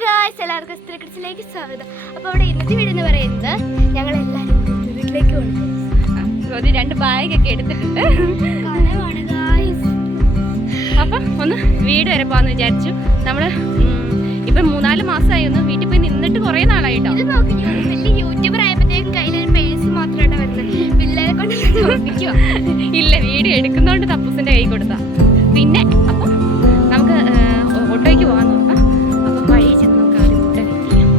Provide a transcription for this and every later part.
Guys, എല്ലാവർക്കും കിഡ്സിലേക്ക് സ്വാഗതം. അപ്പോൾ അവിടെ ഇന്നത്തെ വീഡിയോ എന്ന് പറയുന്നത് ഞങ്ങൾ എല്ലാവരും വീട്ടിലേക്ക് കൊണ്ടുപോകും. ഒരു 2 ബാഗൊക്കെ എടുത്തിട്ടുണ്ട്. അപ്പം ഒന്ന് വീട് വരെ പോകാമെന്ന് വിചാരിച്ചു. നമ്മൾ ഇപ്പം 3-4 മാസമായി ഒന്ന് വീട്ടിൽ പോയി നിന്നിട്ട് കുറേ നാളായിട്ടോ. ഇത് നോക്കി വലിയ യൂട്യൂബർ ആയപ്പോഴത്തേക്കും കയ്യിലൊരു പേഴ്സ് മാത്രമായിട്ട് വരുന്നത്. പിള്ളേരെ കൊണ്ട് ഓർപ്പിക്കുക. ഇല്ല, വീഡിയോ എടുക്കുന്നതുകൊണ്ട് തപ്പൂസിൻ്റെ കൈ കൊടുത്താ. പിന്നെ അപ്പം നമുക്ക് ഓട്ടോയ്ക്ക് പോകാൻ നോക്കാം. അപ്പം വഴി ചെന്ന് നമുക്ക് ആദ്യം ഫുഡ് വെയിറ്റ് ചെയ്യാം.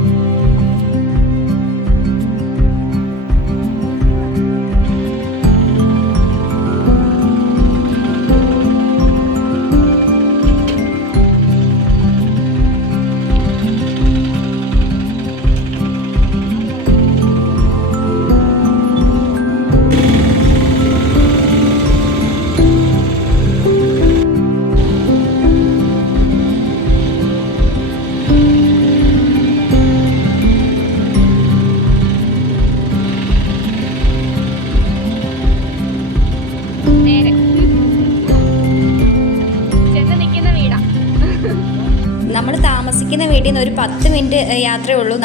നമ്മൾ താമസിക്കുന്ന വീട്ടിൽ നിന്ന് ഒരു 10 മിനിറ്റ് യാത്രയേ ഉള്ളൂ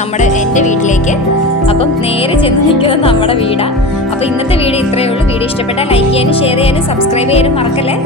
എൻ്റെ വീട്ടിലേക്ക്. അപ്പം നേരെ ചെന്ന് നിൽക്കുന്നത് നമ്മുടെ വീടാണ്. അപ്പോൾ ഇന്നത്തെ വീഡിയോ ഇത്രയേ ഉള്ളൂ. വീഡിയോ ഇഷ്ടപ്പെട്ടാൽ ലൈക്ക് ചെയ്യാനും ഷെയർ ചെയ്യാനും സബ്സ്ക്രൈബ് ചെയ്യാനും മറക്കല്ലേ.